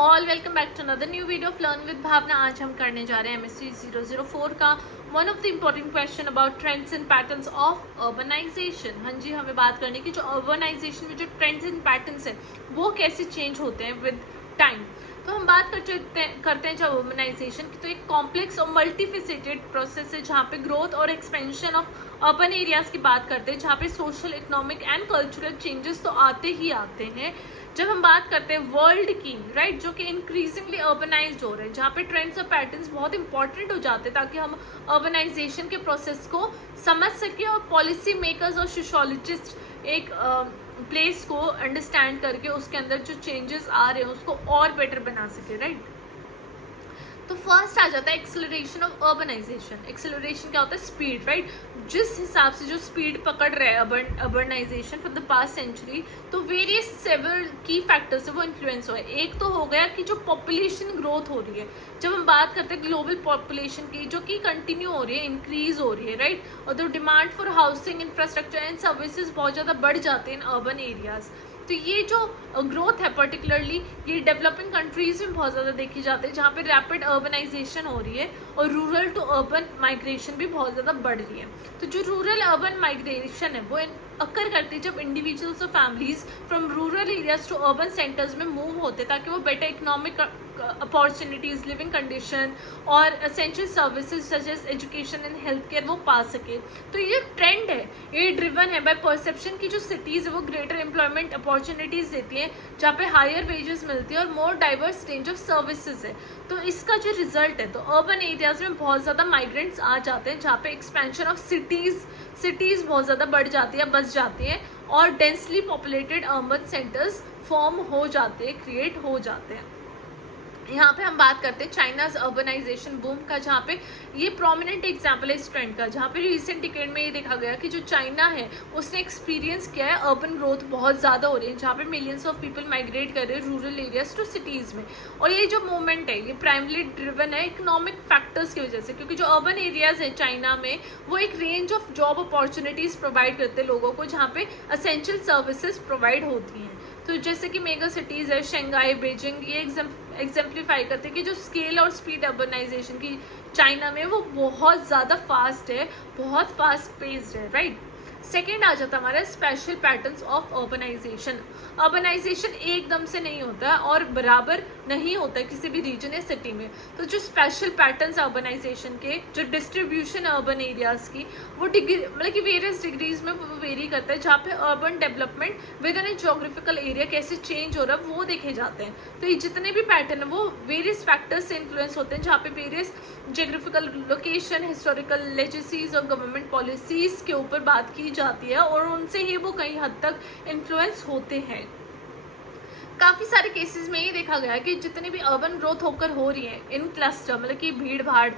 All, welcome back to another new video of learn with Bhavna. आज हम करने जा रहे हैं MSc 004 का one of the important question about trends and patterns of urbanisation. हाँ जी, हमें बात करने की जो अर्बनाइजेशन में जो ट्रेंड्स एंड पैटर्न्स है वो कैसे चेंज होते हैं विद टाइम। तो हम बात करते हैं जब अर्बनाइजेशन की, तो एक कॉम्प्लेक्स और मल्टीफेसेटेड प्रोसेस है जहाँ पे ग्रोथ और एक्सपेंशन ऑफ अर्बन एरियाज की बात करते हैं, जहाँ पे social, economic and cultural changes तो आते ही आते हैं। जब हम बात करते हैं वर्ल्ड की, राइट, जो कि इंक्रीजिंगली अर्बनाइज्ड हो रहे हैं, जहाँ पे ट्रेंड्स और पैटर्न्स बहुत इंपॉर्टेंट हो जाते हैं ताकि हम अर्बनाइजेशन के प्रोसेस को समझ सकें और पॉलिसी मेकर्स और सोशोलॉजिस्ट एक प्लेस को अंडरस्टैंड करके उसके अंदर जो चेंजेस आ रहे हैं उसको और बेटर बना सके, राइट। तो फर्स्ट आ जाता है एक्सेलरेशन ऑफ अर्बनाइजेशन। एक्सेलरेशन क्या होता है? Speed, right. जिस हिसाब से जो स्पीड पकड़ रहे हैं urbanisation for the past century, तो वेरियस सेवरल की फैक्टर्स से वो इन्फ्लुएंस हुआ है। एक तो हो गया कि जो पॉपुलेशन ग्रोथ हो रही है, जब हम बात करते हैं ग्लोबल पॉपुलेशन की, जो कि कंटिन्यू हो रही है, इंक्रीज हो रही है, राइट। और the demand for housing, infrastructure and services बहुत ज़्यादा बढ़ जाते हैं इन अर्बन एरियाज। तो ये जो ग्रोथ है पर्टिकुलरली ये डेवलपिंग कंट्रीज में बहुत ज़्यादा देखी जाती है, जहाँ पे रैपिड अर्बनाइजेशन हो रही है और रूरल टू अर्बन माइग्रेशन भी बहुत ज़्यादा बढ़ रही है। तो जो रूरल अर्बन माइग्रेशन है वो अक्कर करती है जब इंडिविजुअल्स और families from rural areas to urban centres में मूव होते ताकि वो better economic opportunities, living condition और essential services such as education and health care वो पा सके। तो ये ट्रेंड है, ये ड्रिवन है बाय परसेप्शन की जो सिटीज़ है वो ग्रेटर एम्प्लॉयमेंट अपॉर्चुनिटीज देती है, जहाँ पे हायर वेजेस मिलती है और more diverse range of services है। तो इसका जो रिजल्ट है, तो अर्बन एरियाज में बहुत ज़्यादा माइग्रेंट्स आ जाते हैं, जहाँ पे एक्सपेंशन ऑफ सिटीज़ बहुत ज़्यादा बढ़ जाती है, बस जाती है और densely populated urban centres form हो जाते हैं, क्रिएट हो जाते हैं। यहाँ पे हम बात करते हैं चाइनाज अर्बनाइजेशन बूम का, जहाँ पे ये प्रोमिनेंट एग्जाम्पल है इस ट्रेंड का, जहाँ पे रिसेंट डिकेड में ये देखा गया कि जो चाइना है उसने एक्सपीरियंस किया है अर्बन ग्रोथ बहुत ज़्यादा हो रही है, जहाँ पे मिलियंस ऑफ पीपल माइग्रेट कर रहे हैं रूरल एरियाज टू सिटीज़ में। और ये जो मूवमेंट है ये प्राइमरली ड्रिवन है इकोनॉमिक फैक्टर्स की वजह से, क्योंकि जो अर्बन एरियाज है चाइना में वो एक range of job opportunities provide करते हैं लोगों को, जहाँ पे असेंशियल सर्विसेज प्रोवाइड होती हैं। तो जैसे कि मेगा सिटीज़ है शंघाई, बीजिंग, ये एग्जाम्प्लीफाई करते हैं कि जो स्केल और स्पीड अर्बनाइजेशन की चाइना में वो बहुत ज़्यादा फास्ट है, बहुत फास्ट पेस्ड है, राइट। सेकेंड आ जाता है हमारा spatial patterns of urbanisation. Urbanisation एकदम से नहीं होता और बराबर नहीं होता किसी भी रीजन या सिटी में। तो जो स्पेशल पैटर्न्स अर्बनाइजेशन के, जो डिस्ट्रीब्यूशन अर्बन एरियाज की, वो डिग्री मतलब कि वेरियस डिग्रीज में वो वेरी करता है, जहाँ पे urban development with in A geographical area कैसे चेंज हो रहा है वो देखे जाते हैं। तो ये जितने भी पैटर्न है वो वेरियस फैक्टर्स से इन्फ्लुएंस होते हैं, जहाँ पे वेरियस जोग्राफिकल लोकेशन, हिस्टोरिकल लेजेसीज और गवर्नमेंट पॉलिसीज के ऊपर बात की जाती है और उनसे ही वो कई हद तक इन्फ्लुएंस होते हैं। काफ़ी सारे केसेस में ये देखा गया है कि जितनी भी अर्बन ग्रोथ होकर हो रही है इन क्लस्टर, मतलब कि भीड़ भाड़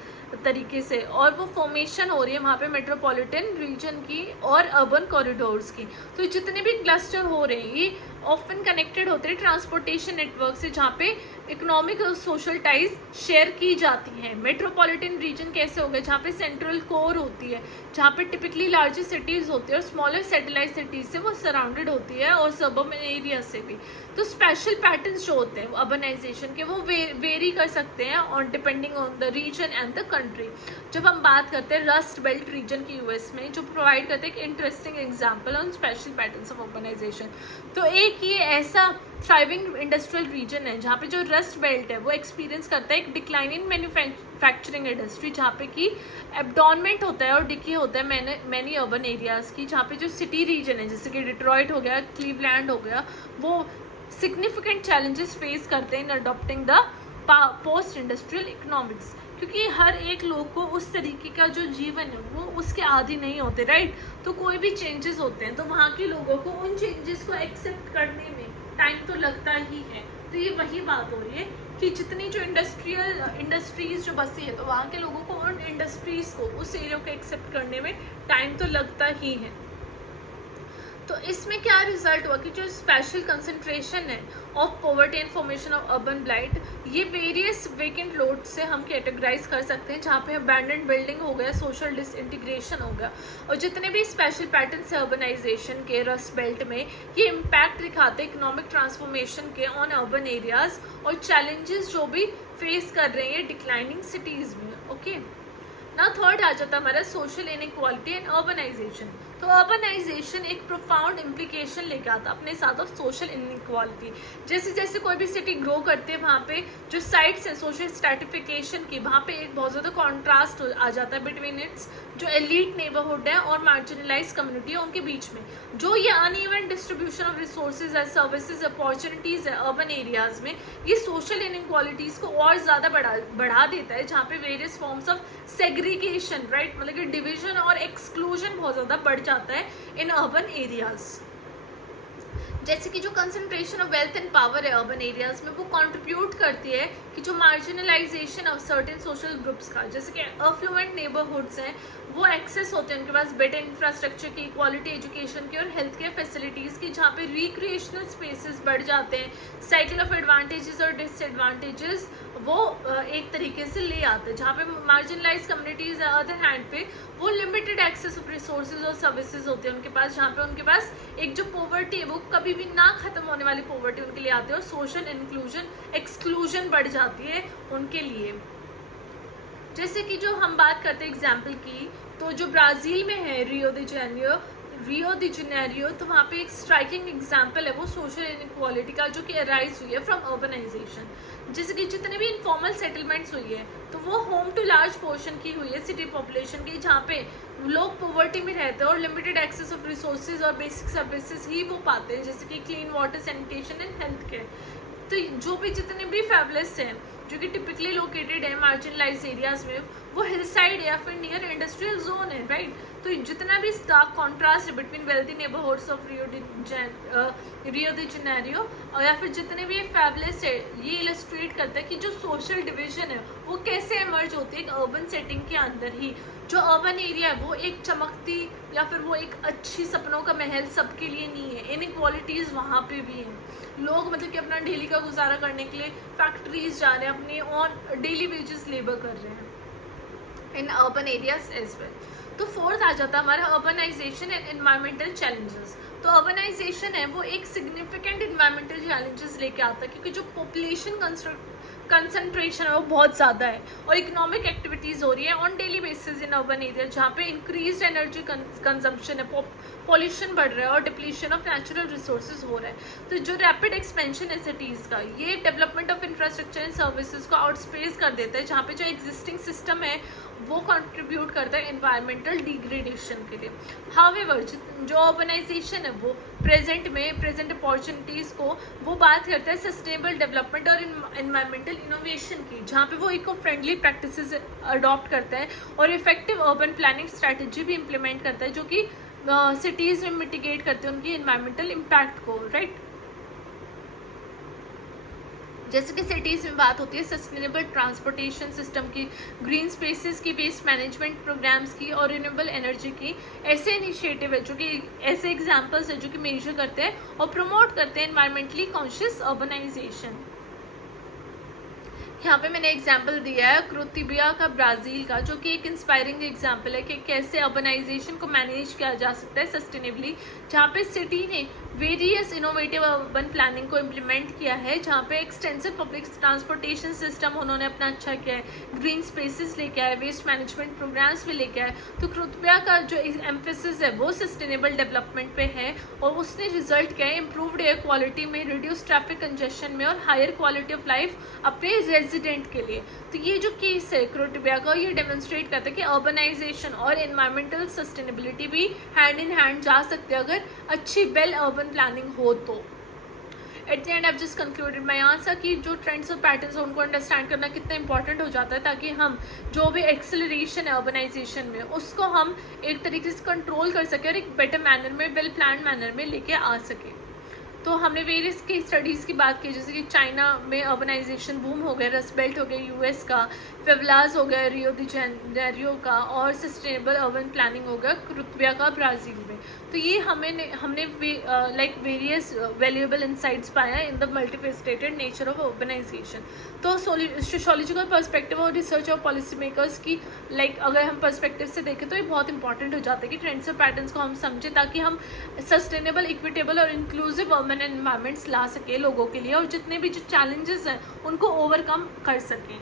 तरीके से, और वो फॉर्मेशन हो रही है वहाँ पे मेट्रोपॉलिटन रीजन की और अर्बन कॉरिडोर्स की। तो जितने भी क्लस्टर हो रहे हैं ये ऑफन कनेक्टेड होते हैं ट्रांसपोर्टेशन नेटवर्क से, जहाँ पे इकोनॉमिक और सोशल टाइज शेयर की जाती हैं। मेट्रोपॉलिटन रीजन कैसे हो गए? जहाँ पे सेंट्रल कोर होती है, जहाँ पे टिपिकली लार्जेस्ट सिटीज़ होती है और स्मॉलर सैटेलाइट सिटीज से वो सराउंडेड होती है और सबर्बन एरिया से भी। तो स्पेशल पैटर्न्स जो होते हैं अर्बनाइजेशन के वो वेरी कर सकते हैं और depending on the region and the country. जब हम बात करते हैं रस्ट बेल्ट रीजन की यूएस में, जो प्रोवाइड करते हैं एक interesting example on spatial patterns of urbanisation. तो एक ये ऐसा थ्राइविंग इंडस्ट्रियल रीजन है जहाँ पे जो रस्ट बेल्ट है वो एक्सपीरियंस करता है एक डिक्लाइन इन मैन्युफैक्चरिंग इंडस्ट्री, जहाँ पे कि एबडॉनमेंट होता है और डिके होता है मैनी अर्बन एरियाज़ की, जहाँ पे जो सिटी रीजन है जैसे कि डिट्रॉइट हो गया, क्लीवलैंड हो गया, वो सिग्निफिकेंट चैलेंजेस फेस करते हैं in adopting the post industrial economics, क्योंकि हर एक लोग को उस तरीके का जो जीवन है वो उसके आदी नहीं होते, राइट। तो कोई भी चेंजेस होते हैं तो वहाँ के लोगों को उन चेंजेस को एक्सेप्ट करने में टाइम तो लगता ही है। तो ये वही बात हो रही है कि जितनी जो इंडस्ट्रीज जो बसी है तो वहाँ के लोगों को उन इंडस्ट्रीज को, उस एरिया को एक्सेप्ट करने में टाइम तो लगता ही है। तो इसमें क्या रिजल्ट हुआ कि जो स्पेशल कंसंट्रेशन है of poverty and formation of urban blight, ये वेरियस वेकेंट लोड से हम कैटेगराइज कर सकते हैं, जहाँ पे अबैंडन्ड बिल्डिंग हो गया, सोशल डिसइंटीग्रेशन हो गया, और जितने भी स्पेशल पैटर्न्स है अर्बनाइजेशन के रस्ट बेल्ट में, ये इम्पैक्ट दिखाते हैं इकोनॉमिक ट्रांसफॉर्मेशन के ऑन अर्बन एरियाज और चैलेंजेस जो भी फेस कर रहे हैं डिक्लाइनिंग सिटीज़ में। ओके, ना थर्ड आ जाता है हमारा सोशल इनइक्वालिटी एंड अर्बनाइजेशन। तो अर्बनाइजेशन एक प्रोफाउंड इम्प्लीकेशन लेके आता अपने साथ ऑफ सोशल इनइक्वालिटी। जैसे जैसे कोई भी सिटी ग्रो करती है, वहाँ पे जो साइट्स हैं सोशल स्ट्रैटिफिकेशन की, वहाँ पे एक बहुत ज़्यादा कॉन्ट्रास्ट आ जाता है बिटवीन इट्स जो एलीट नेबरहुड है और मार्जिनलाइज कम्युनिटी है उनके बीच में। जो ये अनइवन डिस्ट्रीब्यूशन ऑफ रिसोर्सेज है, सर्विसेज, अपॉर्चुनिटीज़ है अर्बन एरियाज में, ये सोशल इनइक्वालिटीज़ को और ज़्यादा बढ़ा देता है, जहाँ पे various forms of segregation, right, मतलब कि डिविजन और एक्सक्लूजन बहुत ज़्यादा बढ़ जाता है इन अर्बन एरियाज। जैसे कि जो concentration of wealth and power है अर्बन एरियाज में, वो कंट्रीब्यूट करती है कि जो marginalisation of certain social groups का, जैसे कि अफ्लुएंट नेबरहुड्स हैं, वो एक्सेस होते हैं उनके पास बेटर इंफ्रास्ट्रक्चर की, क्वालिटी एजुकेशन की और हेल्थ केयर फैसिलिटीज़ की, जहाँ पे रिक्रिएशनल स्पेसेस बढ़ जाते हैं, साइकिल ऑफ एडवांटेजेस और डिसएडवांटेजेस वो एक तरीके से ले आते हैं, जहाँ पे मार्जिनलाइज कम्युनिटीज़ अदर हैंड पे वो लिमिटेड एक्सेस ऑफ रिसोर्सेज और सर्विसेज होते हैं उनके पास, जहाँ पे उनके पास एक जो पॉवर्टी है वो कभी भी ना खत्म होने वाली पॉवर्टी उनके लिए आती है और सोशल इंक्लूजन एक्सक्लूजन बढ़ जाती है उनके लिए। जैसे कि जो हम बात करते हैं एग्जाम्पल की, तो जो ब्राज़ील में है रियो डी जेनेरियो, तो वहाँ पे एक स्ट्राइकिंग एग्जाम्पल है वो सोशल इनइक्वालिटी का, जो कि अराइज हुई है फ्रॉम अर्बनाइजेशन। जैसे कि जितने भी इनफॉर्मल सेटलमेंट्स हुई है, तो वो होम टू लार्ज पोर्शन की हुई है सिटी पॉपुलेशन की, जहाँ पे लोग पॉवर्टी में रहते हैं और लिमिटेड एक्सेस ऑफ रिसोर्सेज और बेसिक सर्विसेज ही वो पाते हैं, जैसे कि clean water, sanitation and health care. तो जो भी जितने भी फैवलेस हैं जो कि टिपिकली लोकेटेड है मार्जिनलाइज एरियाज में, वो हिल साइड या फिर नियर इंडस्ट्रियल जोन है, राइट। तो जितना भी स्टार्क कॉन्ट्रास्ट है between wealthy neighbourhoods of Rio de Janeiro और या फिर जितने भी फैबलेस है, ये इलस्ट्रेट करता है कि जो सोशल डिवीजन है वो कैसे इमर्ज होती है एक अर्बन सेटिंग के अंदर ही। जो अर्बन एरिया है वो एक चमकती या फिर वो एक अच्छी सपनों का महल सबके लिए नहीं है, इनइक्वालिटीज़ वहाँ पे भी हैं। लोग मतलब कि अपना डेली का गुजारा करने के लिए फैक्ट्रीज जा रहे हैं, अपने ऑन डेली वेजेस लेबर कर रहे हैं in urban areas as well. तो फोर्थ आ जाता है हमारा अर्बनाइजेशन एंड एनवायरमेंटल चैलेंजेस। तो अर्बनाइजेशन है वो एक सिग्निफिकेंट एनवायरमेंटल चैलेंजेस लेके आता है, क्योंकि जो पॉपुलेशन कंसंट्रेशन है वो बहुत ज़्यादा है और इकोनॉमिक एक्टिविटीज़ हो रही है on daily basis in urban area, जहाँ पे इंक्रीज एनर्जी कंजम्पशन है, पॉल्यूशन बढ़ रहा है और डिप्लीशन ऑफ नेचुरल रिसोर्सेज हो रहा है। तो जो रैपिड एक्सपेंशन है सिटीज़ का, ये development of infrastructure and services को आउटस्पेस कर देता है, जहाँ पे जो एग्जिस्टिंग सिस्टम है वो कंट्रीब्यूट करता है एनवायरमेंटल डिग्रेडेशन के लिए। हाउएवर जो अर्बनाइजेशन है वो प्रेजेंट अपॉर्चुनिटीज़ को वो बात करता है सस्टेनेबल डेवलपमेंट और एनवायरमेंटल इनोवेशन की, जहाँ पे वो इको फ्रेंडली प्रैक्टिसेस अडॉप्ट करता है और इफेक्टिव अर्बन प्लानिंग स्ट्रैटेजी भी इम्प्लीमेंट करता है, जो कि सिटीज़ में मिटिगेट करते हैं उनकी एनवायरमेंटल इम्पैक्ट को, राइट। जैसे कि सिटीज़ में बात होती है सस्टेनेबल ट्रांसपोर्टेशन सिस्टम की, ग्रीन स्पेसेस की, वेस्ट मैनेजमेंट प्रोग्राम्स की और रिन्यूएबल एनर्जी की, ऐसे इनिशिएटिव है जो कि ऐसे एग्जांपल्स है जो कि मेजर करते हैं और प्रमोट करते हैं एनवायरमेंटली कॉन्शियस अर्बनाइजेशन। यहाँ पे मैंने एग्जाम्पल दिया है क्रोतिबिया का ब्राज़ील का, जो कि एक इंस्पायरिंग एग्जाम्पल है कि कैसे अर्बनाइजेशन को मैनेज किया जा सकता है सस्टेनेबली, जहाँ पे सिटी ने वेरियस इनोवेटिव अर्बन प्लानिंग को इम्प्लीमेंट किया है, जहाँ पे एक्सटेंसिव पब्लिक ट्रांसपोर्टेशन सिस्टम उन्होंने अपना अच्छा किया है, ग्रीन स्पेसेस लेके आए, वेस्ट मैनेजमेंट प्रोग्राम्स भी लेके आए। तो क्रोतिबिया का जो एम्फेसिस है वो सस्टेनेबल डेवलपमेंट पे है और उसने रिजल्ट किया है इम्प्रूव्ड एयर क्वालिटी में, रिड्यूस ट्रैफिक कंजेशन में और हायर क्वालिटी ऑफ लाइफ अपने रेजिडेंट के लिए। तो ये जो केस है क्रोतिबिया का, ये डेमोन्स्ट्रेट करता है कि अर्बनाइजेशन और एनवायरमेंटल सस्टेनेबिलिटी भी हैंड इन हैंड जा सकते हैं अगर अच्छी वेल अर्बन प्लानिंग हो तो। At the and I just concluded my answer कि जो ट्रेंड्स और पैटर्न्स हैं उनको अंडरस्टैंड करना कितना इंपॉर्टेंट हो जाता है, ताकि हम जो भी एक्सेलरेशन है अर्बनाइजेशन में उसको हम एक तरीके से कंट्रोल कर सकें और एक बेटर मैनर में, वेल प्लान मैनर में लेके आ सकें। तो हमने वेरियस की स्टडीज़ की बात की, जैसे कि चाइना में अर्बनाइजेशन बूम हो गया, रस्ट बेल्ट हो गया यूएस का, फेवलाज हो गया रियो डी जेनेरियो का और सस्टेनेबल अर्बन प्लानिंग हो गया क्रोतिबिया का ब्राज़ील में। तो ये हमने लाइक वेरियस वैल्यूएबल इंसाइट्स पाया in the multifaceted nature of urbanisation. तो सोशियोलॉजिकल पर्सपेक्टिव और रिसर्च और पॉलिसी मेकर्स की लाइक अगर हम पर्सपेक्टिव से देखें तो ये बहुत इंपॉर्टेंट हो जाता है कि ट्रेंड्स और पैटर्न्स को हम समझें, ताकि हम सस्टेनेबल, इक्विटेबल और इंक्लूसिव अर्बन एनवायरनमेंट्स ला सकें लोगों के लिए, और जितने भी जो चैलेंजेस हैं उनको ओवरकम कर सकें।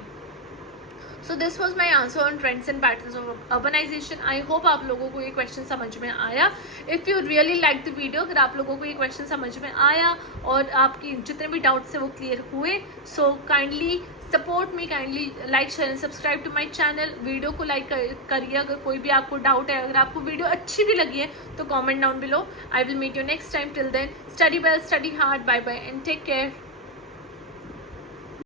So this was my answer on trends and patterns of urbanization. I hope आप लोगों को ये क्वेश्चन समझ में आया। If you really like the video, अगर आप लोगों को ये क्वेश्चन समझ में आया और आपकी जितने भी डाउट्स हैं वो क्लियर हुए, so kindly support me, kindly like share and subscribe to my channel. Video को लाइक करिए अगर कोई भी आपको डाउट है। अगर आपको वीडियो अच्छी भी लगी है तो comment down below. I will meet you next time. Till then, study well, study hard, bye bye and take care.